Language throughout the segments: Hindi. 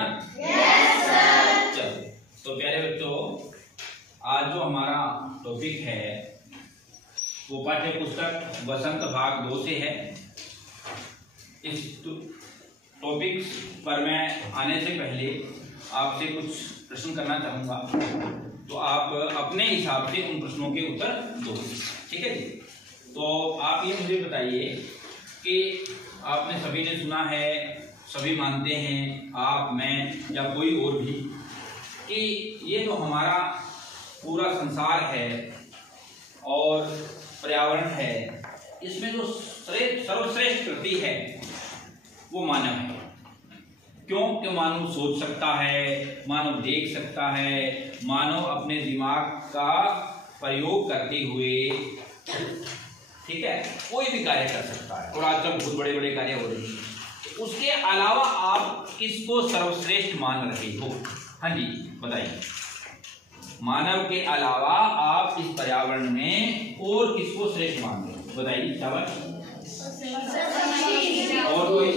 क्या? Yes sir. चलो तो प्यारे बच्चों, आज जो हमारा टॉपिक है वो पाठ्य पुस्तक वसंत भाग 2 से है। इस टॉपिक पर मैं आने से पहले आपसे कुछ प्रश्न करना चाहूँगा, तो आप अपने हिसाब से उन प्रश्नों के उत्तर दो, ठीक है जी। तो आप ये मुझे बताइए कि आपने सभी ने सुना है, सभी मानते हैं, आप, मैं या कोई और भी, कि ये तो हमारा पूरा संसार है और पर्यावरण है, इसमें जो सर्वश्रेष्ठ कृति है वो मानव है। क्यों? कि मानव सोच सकता है, मानव देख सकता है, मानव अपने दिमाग का प्रयोग करते हुए, ठीक है, कोई भी कार्य कर सकता है और आजकल बहुत बड़े बड़े कार्य हो रहे हैं। उसके अलावा आप किसको सर्वश्रेष्ठ मान रहे हो? हाँ जी बताइए। मानव के अलावा आप इस पर्यावरण में और किसको श्रेष्ठ मान रहे हो? बताइए शाबाश। और कोई?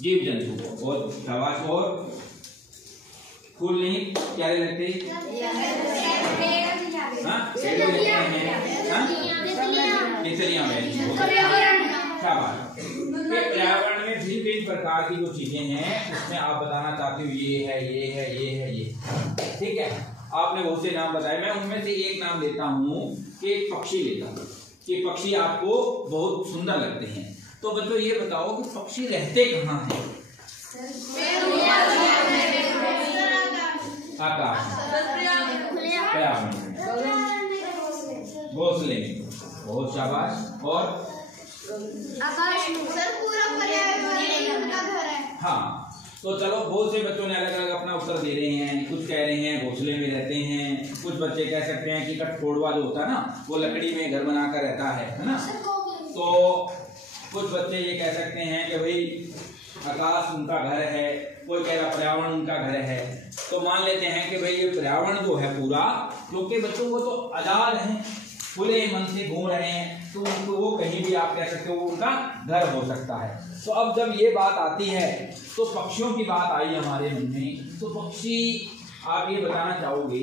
जीव जंतु। और शाबाश। और फूल नहीं प्यारे लगते? तितलियां। शाबाश। पर्यावरण में भिन्न भिन्न प्रकार की जो चीजें हैं उसमें आप बताना चाहते हो ये है, ये है, ये है, ये, ठीक है। आपने बहुत से नाम बताए, मैं उनमें से एक नाम लेता हूँ कि पक्षी लेता हूँ कि पक्षी आपको बहुत सुंदर लगते हैं। तो बच्चों ये बताओ कि पक्षी रहते कहाँ हैं? आकाश, पर्यावरण, घोंसले। बहुत शाबाश। और आकाश सर पूरा पर्यावरण का घर है। हाँ, तो चलो बहुत से बच्चों ने अलग अलग अपना उत्तर दे रहे हैं। कुछ कह रहे हैं घोंसले में रहते हैं, कुछ बच्चे कह सकते हैं कि कठफोड़वा जो होता है ना वो लकड़ी में घर बनाकर रहता है ना। तो कुछ बच्चे ये कह सकते हैं कि भाई आकाश उनका घर है, कोई कह रहा पर्यावरण उनका घर है। तो मान लेते हैं कि भाई ये पर्यावरण जो है पूरा, क्योंकि बच्चों को तो आजाद हैं, खुले मन से घूम रहे हैं, तो उनको वो कहीं भी आप कह सकते हो वो उनका घर हो सकता है। तो अब जब ये बात आती है तो पक्षियों की बात आई हमारे मन में, तो पक्षी, आप ये बताना चाहोगे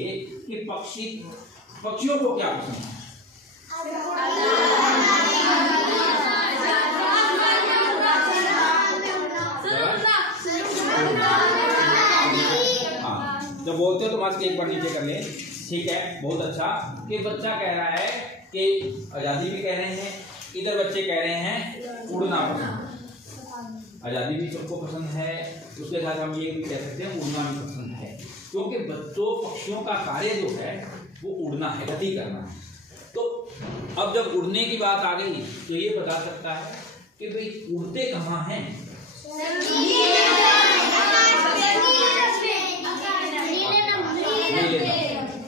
कि पक्षियों को क्या पसंद है? हाँ, जब बोलते हो तो मास्क एक बार नीचे कर ले, ठीक है, बहुत अच्छा। कि बच्चा कह रहा है कि आजादी भी कह रहे हैं, इधर बच्चे कह रहे हैं उड़ना पसंद। आजादी भी सबको पसंद है, उसके साथ हम ये भी कह सकते हैं उड़ना भी पसंद है, क्योंकि बच्चों पक्षियों का कार्य जो है वो उड़ना है, गति करना है। तो अब जब उड़ने की बात आ गई तो ये बता सकता है कि भाई उड़ते कहाँ हैं?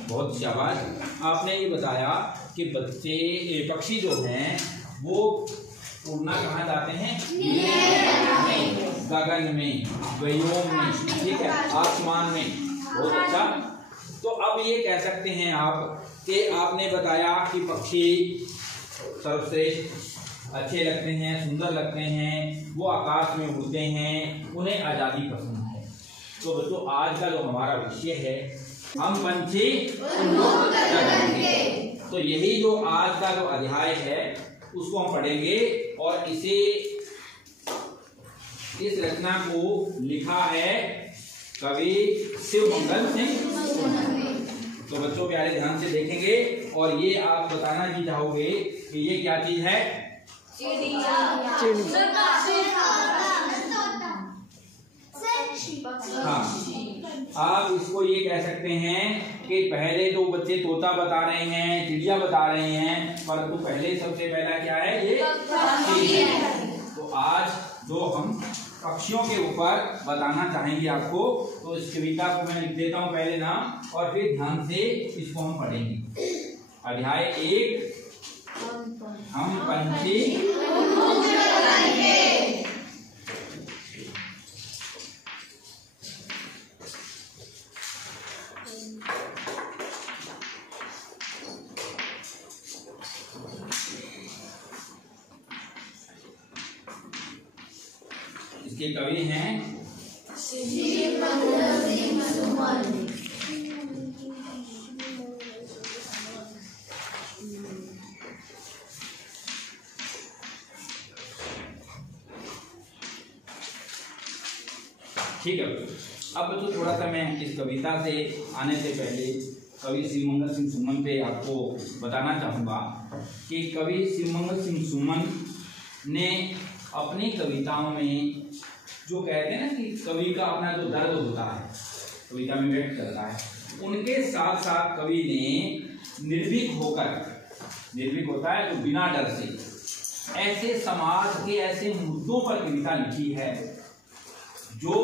बहुत शाबाश। आपने ये बताया कि पक्षी जो हैं वो उड़ना कहाँ जाते हैं? गगन में, व्योम में, ठीक है, आसमान में। बहुत अच्छा। तो अब ये कह सकते हैं आप कि आपने बताया कि पक्षी सर्वश्रेष्ठ अच्छे लगते हैं, सुंदर लगते हैं, वो आकाश में उड़ते हैं, उन्हें आजादी पसंद है। तो बच्चों आज का जो हमारा विषय है, हम पंछी तो यही जो आज का जो अध्याय है उसको हम पढ़ेंगे। और इस रचना को लिखा है कवि शिवमंगल सिंह। तो बच्चों प्यारे ध्यान से देखेंगे और ये आप बताना भी चाहोगे कि ये क्या चीज है? हाँ, आप इसको ये कह सकते हैं कि पहले तो बच्चे तोता बता रहे हैं, चिड़िया बता रहे हैं, परंतु पहले सबसे पहला क्या है? ये पक्षी। तो आज जो हम पक्षियों के ऊपर बताना चाहेंगे आपको, तो इस कविता को मैं लिख देता हूँ पहले नाम और फिर ध्यान से इसको हम पढ़ेंगे। अध्याय 1, हम पंछी। इसके कवि हैं ठीक है। अब बच्चों थोड़ा सा मैं इस कविता से आने से पहले कवि शिवमंगल सिंह सुमन पे आपको बताना चाहूँगा कि कवि शिवमंगल सिंह सुमन ने अपनी कविताओं में जो कहते हैं ना कि कवि का अपना जो दर्द होता है कविता में व्यक्त करता है, उनके साथ साथ कवि ने निर्भीक होता है तो बिना डर से ऐसे समाज के ऐसे मुद्दों पर कविता लिखी है जो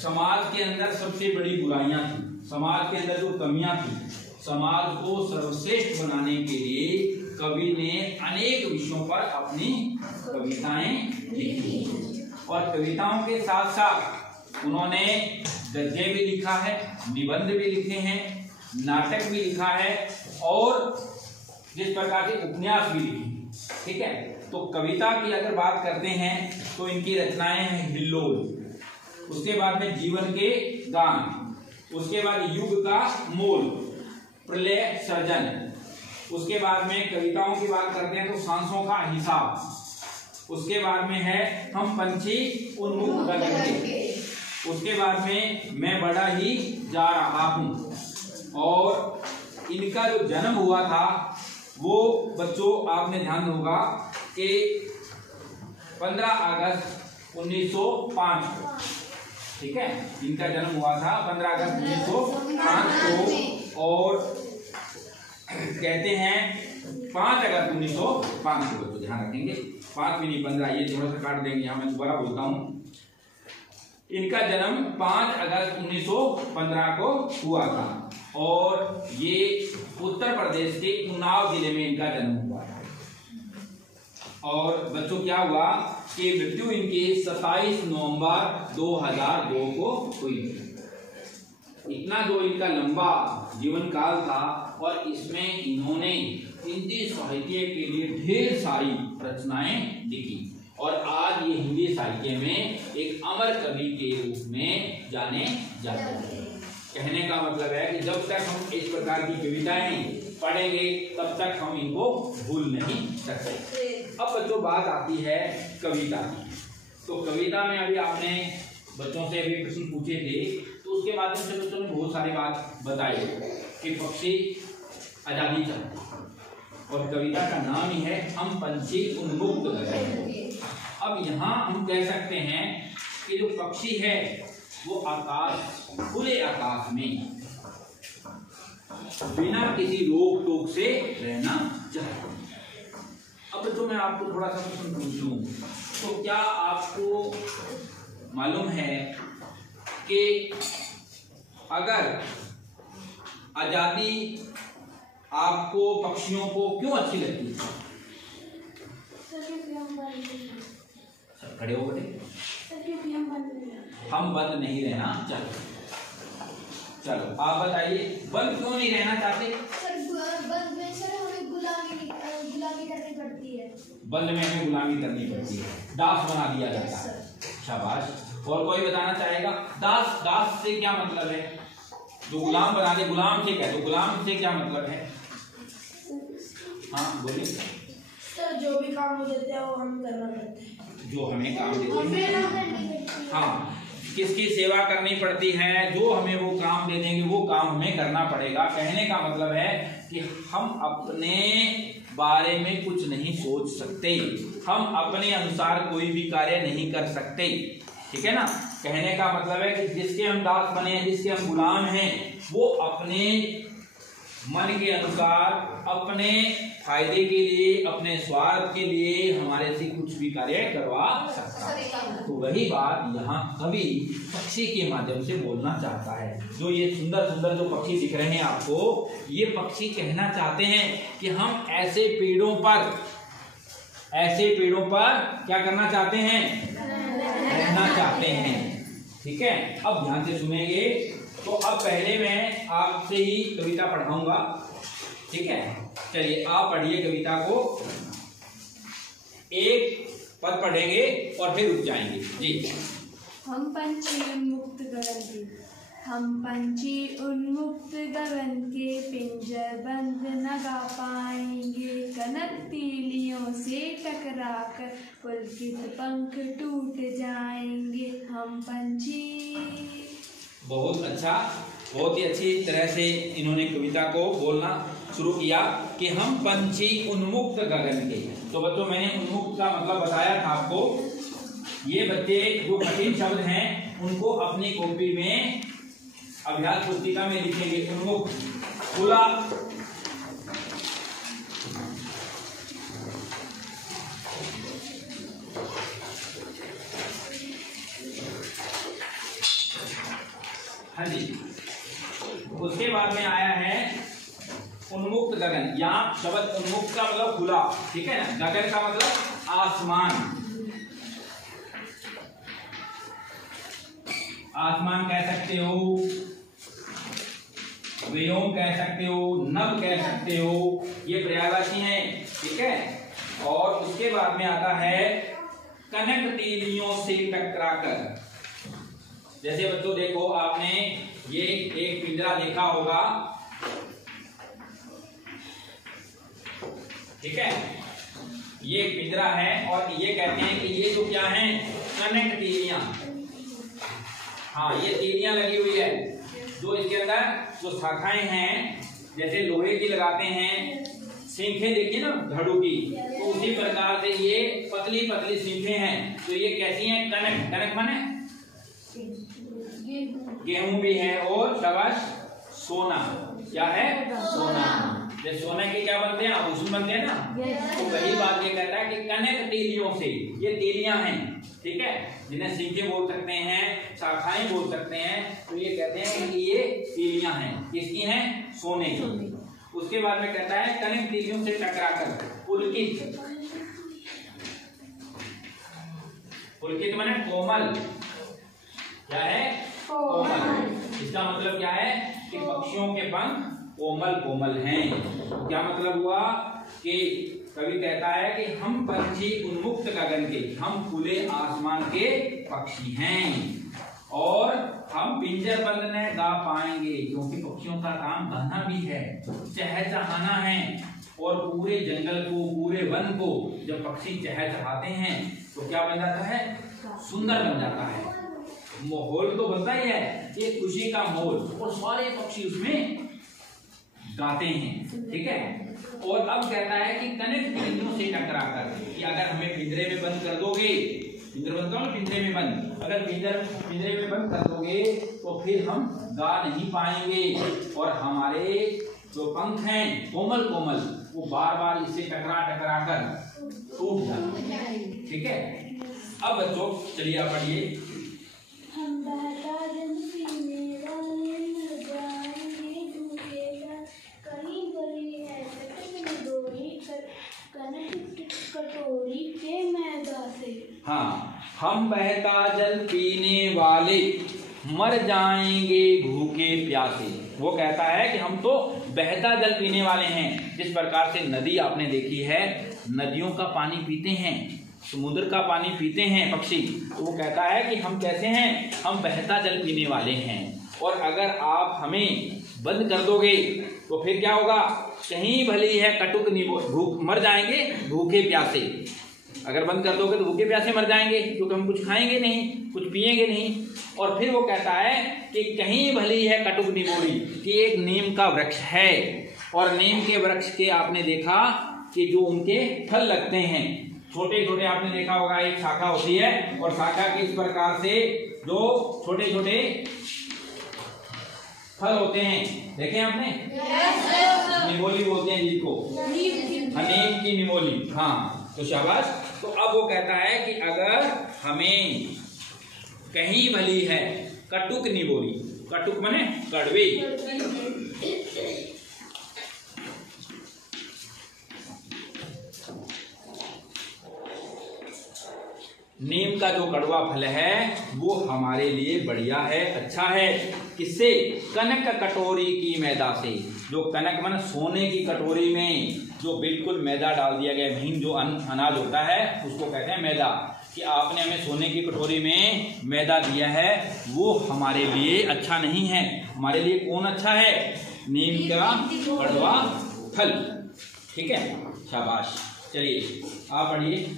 समाज के अंदर सबसे बड़ी बुराइयां थी, समाज के अंदर जो कमियां थी, समाज को सर्वश्रेष्ठ बनाने के लिए कवि ने अनेक विषयों पर अपनी कविताएं लिखी और कविताओं के साथ साथ उन्होंने गद्य भी लिखा है, निबंध भी लिखे हैं, नाटक भी लिखा है और जिस प्रकार के उपन्यास भी लिखे। ठीक है, तो कविता की अगर बात करते हैं तो इनकी रचनाएं हैं हिल्लोल, उसके बाद में जीवन के गान, उसके बाद युग का मोल, प्रलय सर्जन, उसके बाद में कविताओं की बात करते हैं तो सांसों का हिसाब, उसके बाद में है हम पंछी उन्मुख गगन के, उसके बाद में मैं बड़ा ही जा रहा हूँ। और इनका जो जन्म हुआ था वो बच्चों आपने ध्यान होगा कि 15 अगस्त 1905 को, ठीक है, इनका जन्म हुआ था 15 अगस्त 1905 को और कहते हैं 5 अगस्त 1905 को, तो ध्यान रखेंगे 5 भी नहीं 15, ये थोड़ा सा काट देंगे, यहाँ मैं दोबारा बोलता हूँ। इनका जन्म 5 अगस्त 1915 को हुआ था और ये उत्तर प्रदेश के उन्नाव जिले में इनका जन्म हुआ था। और बच्चों क्या हुआ कि मृत्यु इनकी 27 नवंबर 2002 को हुई। इतना जो इनका लंबा जीवन काल था और इसमें इन्होंने हिंदी साहित्य के लिए ढेर सारी रचनाएं लिखी और आज ये हिंदी साहित्य में एक अमर कवि के रूप में जाने जाते हैं। कहने का मतलब है कि जब तक हम इस प्रकार की कविताएं पढ़ेंगे तब तक हम इनको भूल नहीं सकते। अब बच्चों बात आती है कविता की, तो कविता में अभी आपने बच्चों से अभी प्रश्न पूछे थे तो उसके माध्यम से बच्चों ने बहुत सारी बात बताई कि पक्षी आजादी चाहते और कविता का नाम ही है हम पंछी उन्मुक्त गगन। अब यहाँ हम कह सकते हैं कि जो पक्षी है वो आकाश, खुले आकाश में बिना किसी रोक टोक से रहना चाहते हैं। अब तो मैं आपको थोड़ा सा प्रश्न पूछ लूं, तो क्या आपको मालूम है कि अगर आजादी आपको पक्षियों को क्यों अच्छी लगती है? खड़े हो बेटे, हम बंद नहीं रहना चाहते। चलो आप बताइए बंद क्यों नहीं रहना चाहते? बंद में सर हमें गुलामी करनी पड़ती है। बंद में हमें गुलामी करनी पड़ती है, दास बना दिया जाता है। शाबाश। और कोई बताना चाहेगा दास से क्या मतलब है? जो गुलाम बना दे, गुलाम से क्या, तो गुलाम से क्या मतलब है? हाँ बोलिए सर। जो भी काम हो देते हैं वो हम करना पड़ता है, जो हमें काम देते हैं। हाँ, किसकी सेवा करनी पड़ती है, जो हमें वो काम दे देंगे वो काम हमें करना पड़ेगा। कहने का मतलब है कि हम अपने बारे में कुछ नहीं सोच सकते, हम अपने अनुसार कोई भी कार्य नहीं कर सकते। ठीक है ना? कहने का मतलब है कि जिसके हम दास बने हैं, जिसके हम गुलाम हैं, वो अपने मन के अनुसार, अपने फायदे के लिए, अपने स्वार्थ के लिए हमारे से कुछ भी कार्य करवा सकता है। तो वही बात यहाँ कवि पक्षी के माध्यम से बोलना चाहता है। जो ये सुंदर सुंदर जो पक्षी दिख रहे हैं आपको, ये पक्षी कहना चाहते हैं कि हम ऐसे पेड़ों पर क्या करना चाहते हैं? रहना चाहते हैं। ठीक है, अब ध्यान से सुनेंगे। तो अब पहले मैं आपसे ही कविता पढ़ाऊंगा। ठीक है, चलिए आप पढ़िए कविता को। एक पद पढ़ेंगे और फिर रुक जाएंगे जी। हम पंछी उन्मुक्त गगन के, हम पंछी उन्मुक्त गगन के, पिंजर बंद न गा पाएंगे, कनक तीलियों से टकरा कर पुलकित पंख टूट जाएंगे। हम पंछी। बहुत अच्छा, बहुत ही अच्छी तरह से इन्होंने कविता को बोलना शुरू किया कि हम पंछी उन्मुक्त गगन के। तो बच्चों मैंने उन्मुक्त का मतलब बताया था आपको। ये बच्चे जो कठिन शब्द हैं उनको अपनी कॉपी में अभ्यास पुस्तिका में लिखेंगे। उन्मुक्त, खुला, हाँ जी। उसके बाद में आया है उन्मुक्त गगन। यहाँ शब्द उन्मुक्त का मतलब खुला, ठीक है ना। गगन का मतलब आसमान, आसमान कह सकते हो, व्योम कह सकते हो, नभ कह सकते हो, ये पर्यायवाची हैं, ठीक है। और उसके बाद में आता है कनक तीलियों से टकराकर। जैसे बच्चों देखो, आपने ये एक पिंजरा देखा होगा, ठीक है। ये पिंजरा है और ये कहते हैं कि ये जो क्या है, कनक तीलियां। हाँ, ये तीलियां लगी हुई है जो इसके अंदर जो शाखाएं हैं, जैसे लोहे की लगाते हैं, सींखें देखिए ना धड़ू की, तो उसी प्रकार से ये पतली पतली सींखें हैं। तो ये कैसी हैं, कनक। कनक माने गेहूं भी है, और शाबाश सोना। क्या है, सोना। जैसे सोना के क्या बनते हैं, आभूषण बनते हैं ना। तो वही बात ये कहता है कि कनक तीलियों से, ये तीलियां हैं, ठीक है, जिन्हें सींखें बोल सकते हैं, शाखाएं बोल सकते हैं। तो ये कहते हैं कि ये तीलियां हैं, किसकी हैं, सोने की। उसके बाद में कहता है कनक तीलियों से टकराकर पुलकित। पुलकित माने कोमल। क्या है, कोमल। इसका मतलब क्या है कि पक्षियों के पंख कोमल कोमल हैं। क्या मतलब हुआ कि कवि कहता है कि हम पंछी उन्मुक्त गगन के, हम खुले आसमान के पक्षी हैं, और हम पिंजर बंद न गा पाएंगे, क्योंकि पक्षियों का काम गाना भी है, चहचहाना है। और पूरे जंगल को, पूरे वन को जब पक्षी चहचहाते हैं तो क्या बन जाता है, सुंदर बन जाता है। माहौल तो बनता ही है, ये खुशी का माहौल, और सारे पक्षी उसमें गाते हैं, ठीक है। और अब कहता है कि कनक तीलियों से टकराकर, कि अगर हमें पिंजरे में बंद कर दोगे, पिंजरे बंद करो, पिंजरे में बंद, अगर पिंजरे में बंद कर दोगे तो फिर हम गा नहीं पाएंगे, और हमारे जो पंख हैं कोमल कोमल, वो बार बार इससे टकरा टकरा कर टूट जाते, ठीक है। अब बच्चों चलिए आप पढ़िए। हाँ, हम बहता जल पीने वाले मर जाएंगे भूखे प्यासे। वो कहता है कि हम तो बहता जल पीने वाले हैं। जिस प्रकार से नदी आपने देखी है, नदियों का पानी पीते हैं, समुद्र का पानी पीते हैं पक्षी, तो वो कहता है कि हम कैसे हैं, हम बहता जल पीने वाले हैं। और अगर आप हमें बंद कर दोगे तो फिर क्या होगा, कहीं भली है कटुक भूख, मर जाएंगे भूखे प्यासे। अगर बंद कर दोगे तो भूखे प्यासे मर जाएंगे, क्योंकि हम कुछ खाएंगे नहीं, कुछ पिएंगे नहीं। और फिर वो कहता है कि कहीं भली है कटुक निमोरी, कि एक नीम का वृक्ष है, और नीम के वृक्ष के आपने देखा कि जो उनके फल लगते हैं छोटे छोटे, आपने देखा होगा एक शाखा होती है, और शाखा के इस प्रकार से जो छोटे छोटे फल होते हैं, देखे आपने, निमोली बोलते हैं जिसको, नीम की निमोली। हाँ, तो शाबाश। तो अब वो कहता है कि अगर हमें कहीं भली है कटुक निमोली, कटुक माने कड़वे, नीम का जो कड़वा फल है वो हमारे लिए बढ़िया है, अच्छा है। किससे, कनक कटोरी की मैदा से। जो कनक माने सोने की कटोरी में जो बिल्कुल मैदा डाल दिया गया महीन जो अनाज होता है उसको कहते हैं मैदा। कि आपने हमें सोने की कटोरी में मैदा दिया है, वो हमारे लिए अच्छा नहीं है। हमारे लिए कौन अच्छा है? नीम का कड़वा फल। ठीक है, शाबाश। चलिए आप पढ़िए।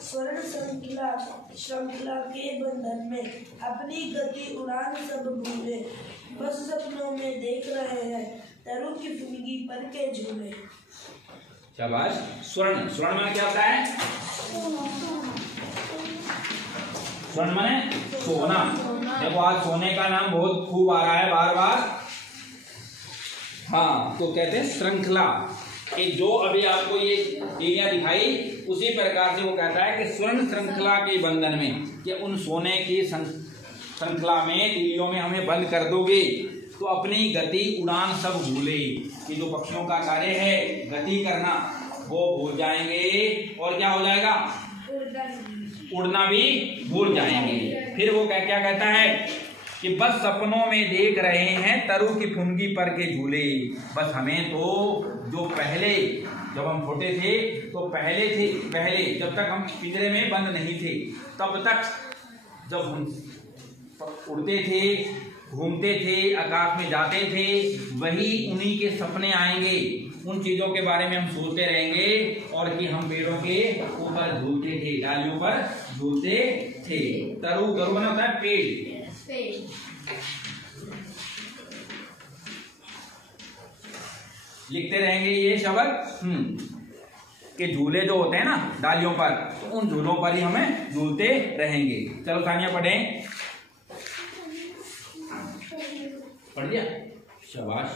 स्वर्ण श्रृंखला के बंधन में अपनी गति उड़ान सब भूले, बस सपनों में देख रहे हैं तरु की फुनगी पर के झूले। शाबाश। स्वर्ण, स्वर्ण माने क्या होता है? स्वर्ण माने सोना। देखो आज सोने का नाम बहुत खूब आ रहा है बार बार। हाँ, तो कहते हैं श्रृंखला। कि जो अभी आपको ये टीलियां दिखाई उसी प्रकार से वो कहता है कि स्वर्ण श्रृंखला के बंधन में, कि उन सोने की श्रृंखला में टीलियों में हमें बंद कर दोगे तो अपनी गति उड़ान सब भूले। कि जो पक्षियों का कार्य है गति करना वो भूल जाएंगे, और क्या हो जाएगा? उड़ना भी भूल जाएंगे। फिर वो क्या कहता है कि बस सपनों में देख रहे हैं तरु की फुनगी पर के झूले। बस हमें तो जो पहले जब हम छोटे थे तो पहले जब तक हम पिंजरे में बंद नहीं थे तब तक जब हम उड़ते थे, घूमते थे, आकाश में जाते थे, वही उन्हीं के सपने आएंगे। उन चीजों के बारे में हम सोचते रहेंगे और कि हम पेड़ों के ऊपर झूलते थे, डालियों पर झूलते थे। तरु तरु बना होता है पेड़। लिखते रहेंगे ये शब्द कि झूले जो होते हैं ना डालियों पर, तो उन झूलों पर ही हमें झूलते रहेंगे। चलो सानिया पढ़ें। पढ़ लिया? शाबाश।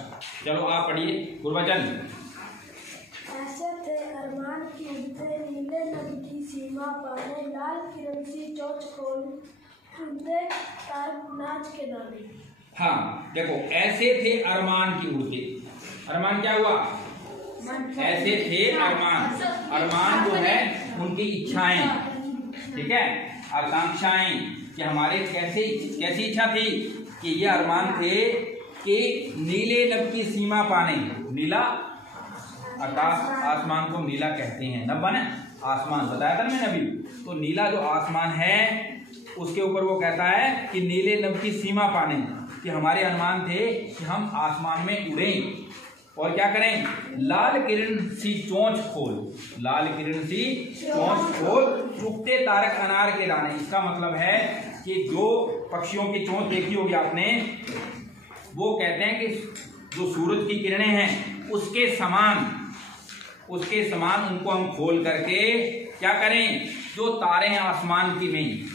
चलो आप पढ़िए गुरबचन। ऐसे थे अरमान की उड़ते नीले नभ की सीमा पाने, लाल किरण सी चोंच खोल उड़ते नाच के दाने। हाँ देखो, ऐसे थे अरमान की उड़ते। अरमान क्या हुआ? ऐसे थे अरमान। अरमान जो है उनकी इच्छाएं, ठीक है, आकांक्षाएं, कि हमारे कैसी इच्छा थी कि ये अरमान थे कि नीले नभ की सीमा पाने। नीला आकाश, आसमान को नीला कहते हैं। नभ माने आसमान, बताया था मैंने अभी। तो नीला जो आसमान है उसके ऊपर वो कहता है कि नीले नभ की सीमा पाने, कि हमारे अनुमान थे कि हम आसमान में उड़ें और क्या करें? लाल किरण सी चोंच खोल, लाल किरण सी चोंच खोल चुगते तारक अनार के दाने। इसका मतलब है कि जो पक्षियों की चोंच देखी होगी आपने, वो कहते हैं कि जो सूरज की किरणें हैं उसके समान उनको हम खोल करके क्या करें? जो तारे हैं आसमान की में,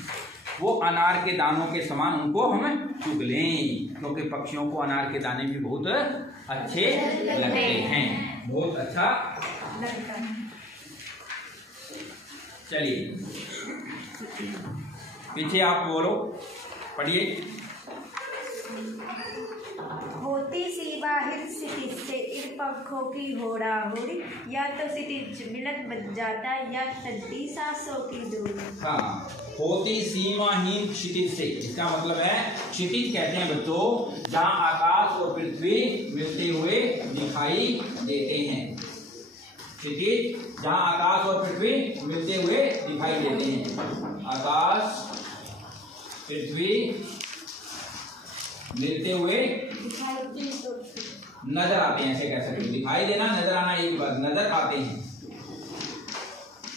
वो अनार के दानों के समान उनको हम चुग लें, क्योंकि पक्षियों को अनार के दाने भी बहुत अच्छे लगते हैं, बहुत अच्छा लगता है। चलिए पीछे आप बोलो, पढ़िए। होती सी बाहिर सिटी से इन पंखों की होड़ा होड़ी, या तो सिटी मिलत बन जाता या तड्डी सांसों की दूरी। हाँ, होती सीमाहीन क्षितिज से, इसका मतलब है क्षितिज कहते हैं बच्चों जहाँ आकाश और पृथ्वी मिलते हुए दिखाई देते हैं। क्षितिज जहाँ आकाश और पृथ्वी मिलते हुए दिखाई देते हैं। आकाश पृथ्वी मिलते हुए नजर आते हैं, ऐसे कह सकते हैं। दिखाई देना, नजर आना एक बात, नजर आते हैं।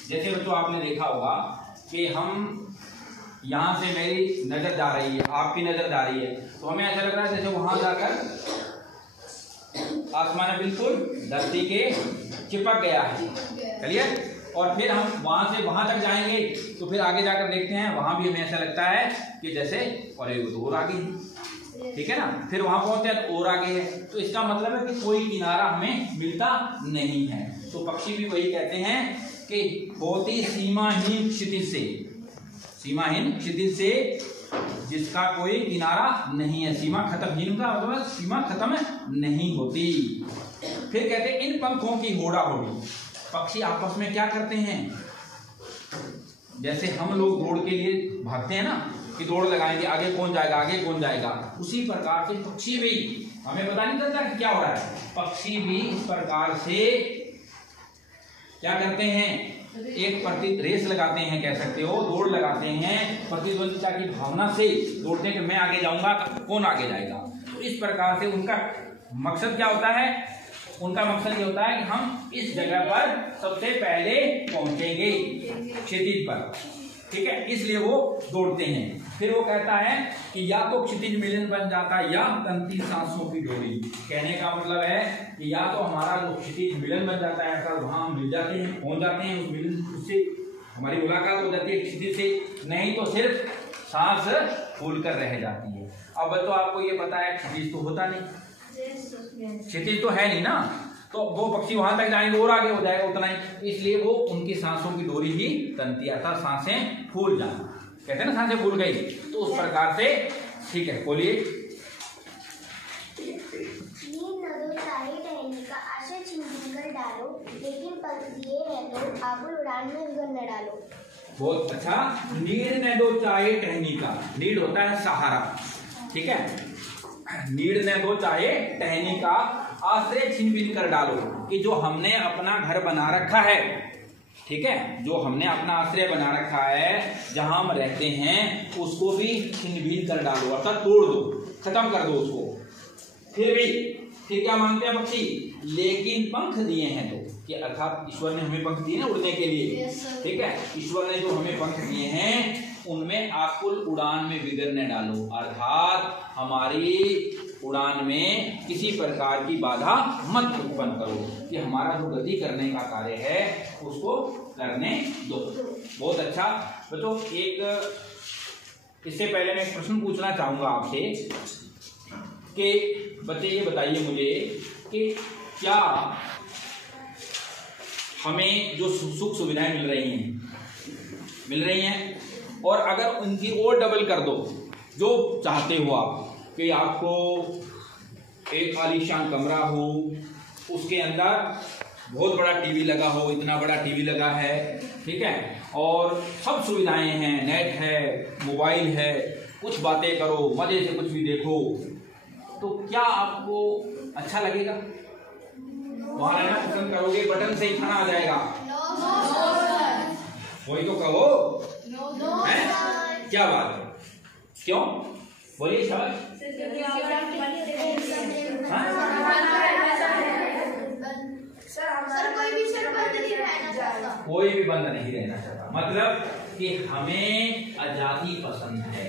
जैसे बच्चों आपने देखा होगा कि हम यहाँ से मेरी नजर जा रही है, आपकी नजर जा रही है, तो हमें ऐसा लग रहा है जैसे वहां जाकर आसमान बिल्कुल धरती के चिपक गया है। चलिए, और फिर हम वहां से वहां तक जाएंगे तो फिर आगे जाकर देखते हैं, वहां भी हमें ऐसा लगता है कि जैसे और एक और आगे है, ठीक है ना। फिर वहां पहुंचते हैं तो और आगे है। तो इसका मतलब है कि कोई किनारा हमें मिलता नहीं है। तो पक्षी भी वही कहते हैं कि होती सीमाहीन क्षितिज से, सीमाहीन क्षितिज से जिसका कोई किनारा नहीं है। सीमा खत्महीन का मतलब सीमा खत्म नहीं होती। फिर कहते हैं इन पंखों की होड़ा होड़ी। पक्षी आपस में क्या करते हैं? जैसे हम लोग दौड़ के लिए भागते हैं ना, कि दौड़ लगाएंगे, आगे कौन जाएगा, आगे कौन जाएगा। उसी प्रकार से पक्षी भी, हमें पता नहीं चलता कि क्या हो रहा है, पक्षी भी इस प्रकार से क्या करते हैं, एक रेस लगाते हैं, कह सकते हो दौड़ लगाते हैं, प्रतिद्वंदिता की भावना से दौड़ते हैं कि मैं आगे जाऊंगा, कौन आगे जाएगा। तो इस प्रकार से उनका मकसद क्या होता है, उनका मकसद ये होता है कि हम इस जगह पर सबसे पहले पहुंचेंगे क्षितिज पर, ठीक है, इसलिए वो दौड़ते हैं। फिर वो कहता है कि या तो क्षितिज मिलन बन जाता है या तंती सांसों की डोरी। कहने का मतलब है कि या तो हमारा जो क्षितिज मिलन बन जाता है, ऐसा वहां हम मिल जाते हैं, पहुंच जाते हैं, उस मिलन, उससे हमारी मुलाकात हो जाती है क्षितिज से, नहीं तो सिर्फ सांस फूल कर रह जाती है। अब तो आपको ये पता है क्षितिज तो होता नहीं, क्षितिज तो है नहीं ना, तो वो पक्षी वहां तक जाएंगे और आगे हो जाएगा उतना ही, इसलिए वो उनकी सांसों की डोरी ही तनती, अर्थात सांसें फूल जाना, कहते हैं ना सांसें फूल गई, तो उस प्रकार से, ठीक है, बोलिए। नींद न दो चाहे टहलने का, आशा छीन कर डालो, लेकिन पंख दिए रहने आकुल उड़ान में विघ्न न डालो। बहुत अच्छा, नीड न दो चाहे टहनी का, नीड होता है सहारा, ठीक है, नीड न दो चाहे टहनी का, आश्रय छीन बीन कर डालो, कि जो हमने अपना घर बना रखा है, ठीक है, जो हमने अपना आश्रय बना रखा है, जहां हम रहते हैं, उसको भी छीन बीन कर डालो, अर्थात तोड़ दो, खत्म कर दो उसको। फिर क्या मांगते हैं पक्षी, लेकिन पंख दिए हैं तो, कि अर्थात ईश्वर ने हमें पंख दिए ना उड़ने के लिए, ठीक है, ईश्वर ने जो हमें पंख दिए हैं उनमें आकुल उड़ान में विघ्न न डालो, अर्थात हमारी उड़ान में किसी प्रकार की बाधा मत उत्पन्न करो, कि हमारा जो गति करने का कार्य है उसको करने दो। बहुत अच्छा बच्चों, एक इससे पहले मैं एक प्रश्न पूछना चाहूंगा आपसे कि बच्चे ये बताइए मुझे कि क्या हमें जो सुख सुविधाएं मिल रही हैं और अगर उनकी और डबल कर दो, जो चाहते हो आप, कि आपको एक आलीशान कमरा हो, उसके अंदर बहुत बड़ा टीवी लगा हो, इतना बड़ा टीवी लगा है, ठीक है, और सब सुविधाएं हैं, नेट है, मोबाइल है, कुछ बातें करो, मजे से कुछ भी देखो, तो क्या आपको अच्छा लगेगा? वहां रहना पसंद करोगे? बटन से ही खाना आ जाएगा? वही तो कहो, क्या बात है, क्यों? बोलिए शाबाश। कोई भी बंद नहीं रहना चाहता, मतलब कि हमें आजादी पसंद है,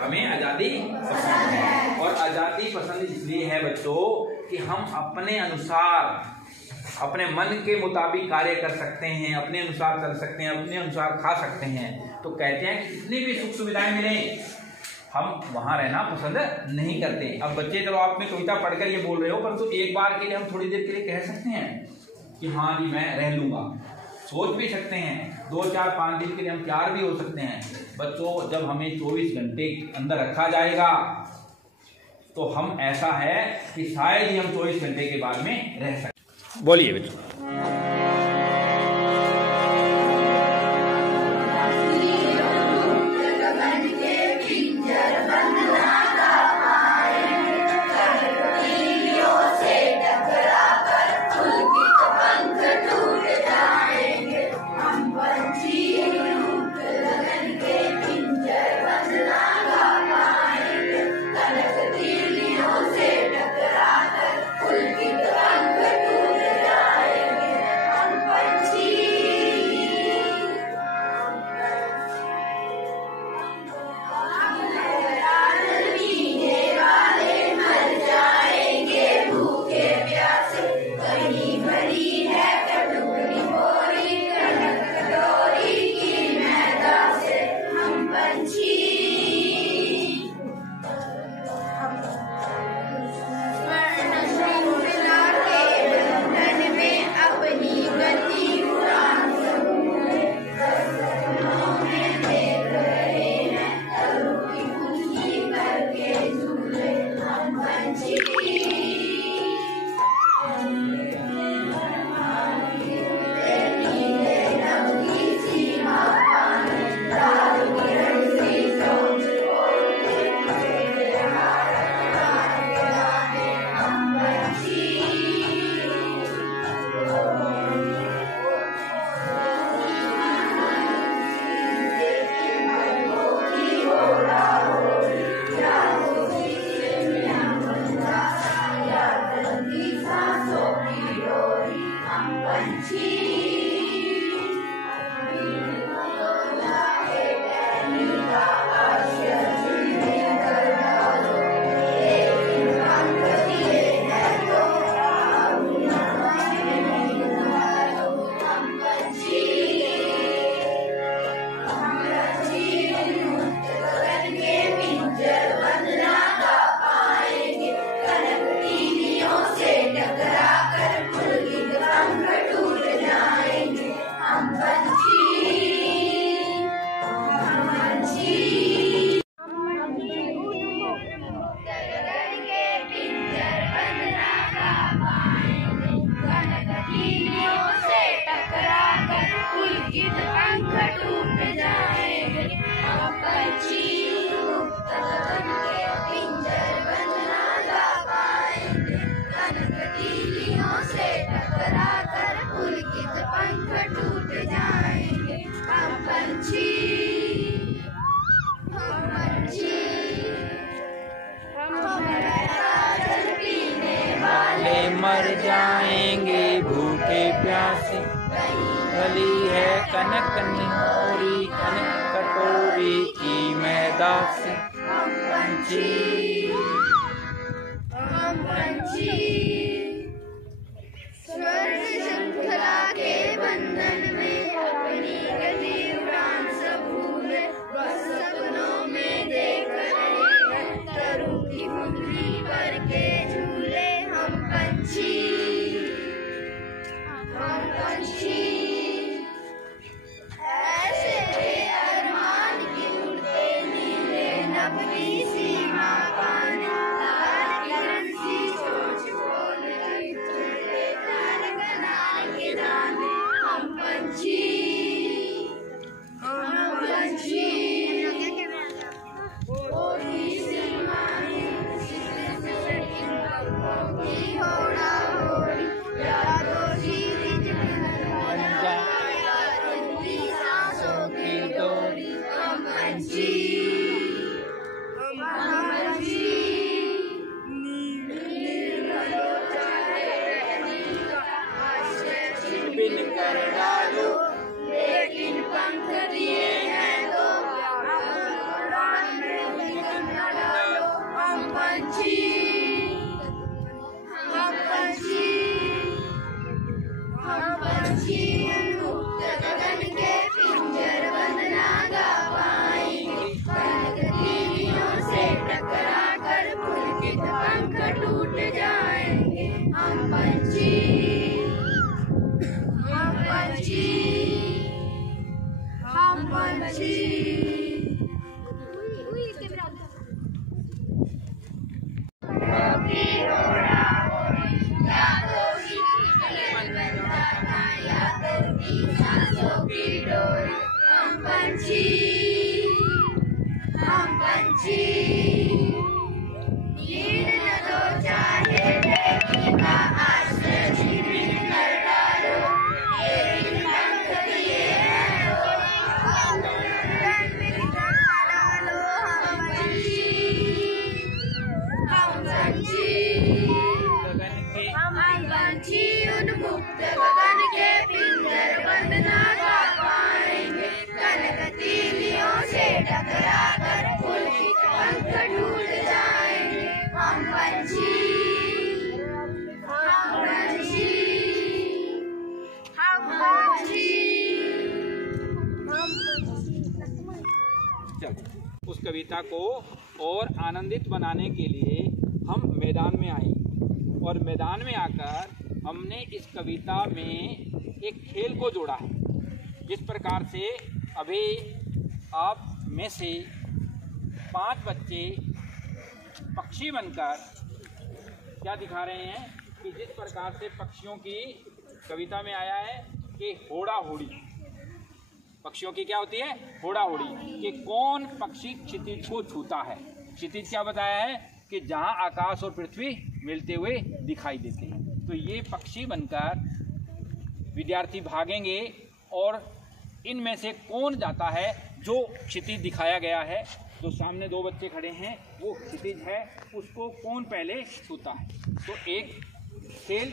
हमें आजादी पसंद है, और आजादी पसंद इसलिए है बच्चों कि हम अपने अनुसार, अपने मन के मुताबिक कार्य कर सकते हैं, अपने अनुसार चल सकते हैं, अपने अनुसार खा सकते हैं। तो कहते हैं कि जितनी भी सुख सुविधाएं मिले हम वहां रहना पसंद नहीं करते। अब बच्चे, चलो आप में कविता पढ़कर ये बोल रहे हो, परंतु एक बार के लिए हम थोड़ी देर के लिए कह सकते हैं कि हाँ जी मैं रह लूंगा, सोच भी सकते हैं, 2, 4, 5 दिन के लिए हम तैयार भी हो सकते हैं। बच्चों, जब हमें 24 घंटे अंदर रखा जाएगा तो हम, ऐसा है कि शायद ही हम 24 घंटे के बाद में रह सकते। बोलिए बच्चों। टकरा कर पुलकित पंख टूट जाएंगे। हम पंछी गगन के पिंजर बंद ना गा पाएंगे। कनकतीलियों से टकरा कर पुलकित पंख टूट जाएंगे। हम पंछी मुक्त गगन के पिंजर बंद ना गा पाएंगे। कनकतीलियों से टकरा कर पुलकित पंख टूट जाएंगे। हम पंछी वाले मर जाएंगे भूखे प्यासे। गली है कनक निहोरी कनक कटोरी की मैदान से। हम पंछी स्वर्ग श्रृंखला के बंधन में अपनी गति उड़ान सब भूले। बस सपनों में देख रहे हैं तरु की मुंडी पर के झूले। हम पंछी ऐसे अरमान की उड़ते नीले नभरी सीमा पाने। लाल किरण सी चोंच खोल चले तारकना के दाने। हम पंछी होगी सीमाएं की होड़ा होड़ी यादों की सांसों की डोरी। हम पंछी बिन कर डालो लेकिन पंख दिए हैं तो उड़ान में विघ्न न डालो। हम पंछी उन्मुक्त गगन के पिंजर बंद ना गा पाएंगे। कनकतीलियों से टकरा कर पुलकित पंख टूट जाएंगे। हम पंछी हम पंछी नींद न दो चाहे देखने का आश्रय छिपी कर डालो। लेकिन पंख दिए हैं तो उड़ान में विघ्न न डालो। हम पंछी उन्मुक्त गगन के पिंजर बंद ना गा पाएंगे। कनकतीलियों से टकरा कर पुलकित पंख टूट जाएंगे। हम पंछी उस कविता को और आनंदित बनाने के लिए हम मैदान में आए और मैदान में आकर हमने इस कविता में एक खेल को जोड़ा है। जिस प्रकार से अभी आप में से 5 बच्चे पक्षी बनकर क्या दिखा रहे हैं कि जिस प्रकार से पक्षियों की कविता में आया है कि होड़ा होड़ी, पक्षियों की क्या होती है? होड़ा होड़ी, कि कौन पक्षी क्षितिज को छूता है। क्षितिज क्या बताया है कि जहां आकाश और पृथ्वी मिलते हुए दिखाई देते हैं। तो ये पक्षी बनकर विद्यार्थी भागेंगे और इनमें से कौन जाता है जो क्षितिज दिखाया गया है। जो सामने 2 बच्चे खड़े हैं वो क्षितिज है, उसको कौन पहले छूता है। तो एक खेल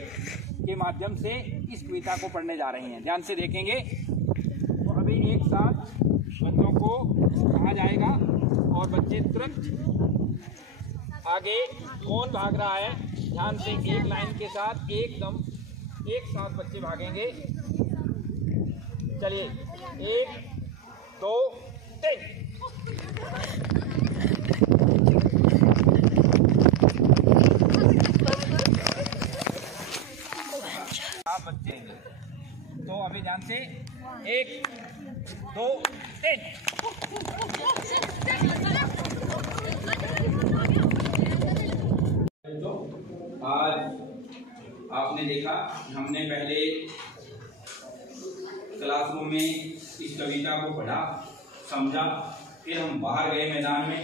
के माध्यम से इस कविता को पढ़ने जा रहे हैं। ध्यान से देखेंगे तो अभी एक साथ बच्चों को कहा जाएगा और बच्चे तुरंत आगे कौन भाग रहा है ध्यान से एक लाइन के साथ एकदम एक साथ बच्चे भागेंगे। चलिए 1 2 3। बच्चे हैं। तो अभी ध्यान से 1 2 3। तो आज आपने देखा हमने पहले क्लासरूम में इस कविता को पढ़ा, समझा, फिर हम बाहर गए मैदान में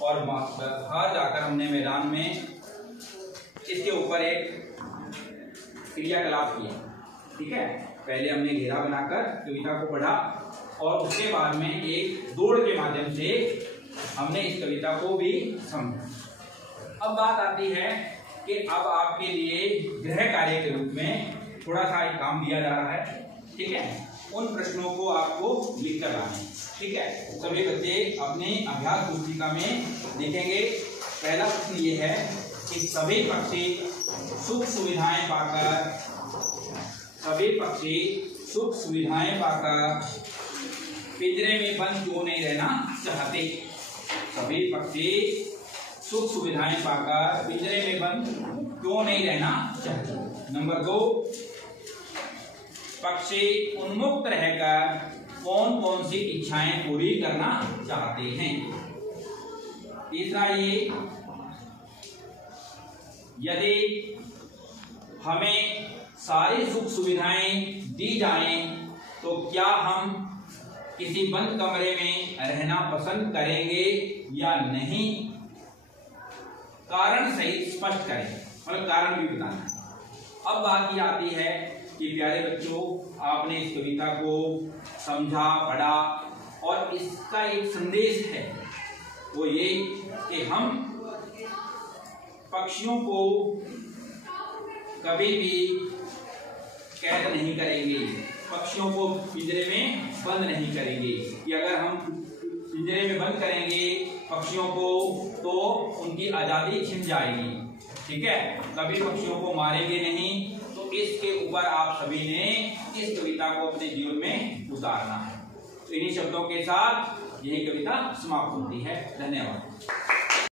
और बाहर जाकर हमने मैदान में इसके ऊपर एक क्रियाकलाप किया। ठीक है, पहले हमने घेरा बनाकर कविता को पढ़ा और उसके बाद में एक दौड़ के माध्यम से हमने इस कविता को भी समझा। अब बात आती है कि अब आपके लिए गृह कार्य के रूप में थोड़ा सा एक काम दिया जा रहा है। ठीक है, उन प्रश्नों को आपको लिख कर लाना है। ठीक है, सभी बच्चे अपनी अभ्यास पुस्तिका में लिखेंगे। पहला प्रश्न ये है कि सभी पक्षी सुख सुविधाएं पाकर पिंजरे में बंद क्यों नहीं रहना चाहते। सभी पक्षी सुख सुविधाएं पाकर पिंजरे में बंद क्यों नहीं रहना चाहते। नंबर 2, पक्षी उन्मुक्त रहकर कौन कौन सी इच्छाएं पूरी करना चाहते हैं। तीसरा ये, यदि हमें सारी सुख सुविधाएं दी जाएं तो क्या हम किसी बंद कमरे में रहना पसंद करेंगे या नहीं। कारण सहित स्पष्ट करें, मतलब कारण भी बताना है। अब बात ये आती है कि प्यारे बच्चों, आपने इस कविता को समझा, पढ़ा और इसका एक संदेश है, वो ये कि हम पक्षियों को कभी भी कैद नहीं करेंगे, पक्षियों को पिंजरे में बंद नहीं करेंगे। कि अगर हम पिंजरे में बंद करेंगे पक्षियों को तो उनकी आज़ादी छिन जाएगी। ठीक है, कभी पक्षियों को मारेंगे नहीं। तो इसके ऊपर आप सभी ने इस कविता को अपने जीवन में उतारना है। तो इन्हीं शब्दों के साथ यही कविता समाप्त होती है। धन्यवाद।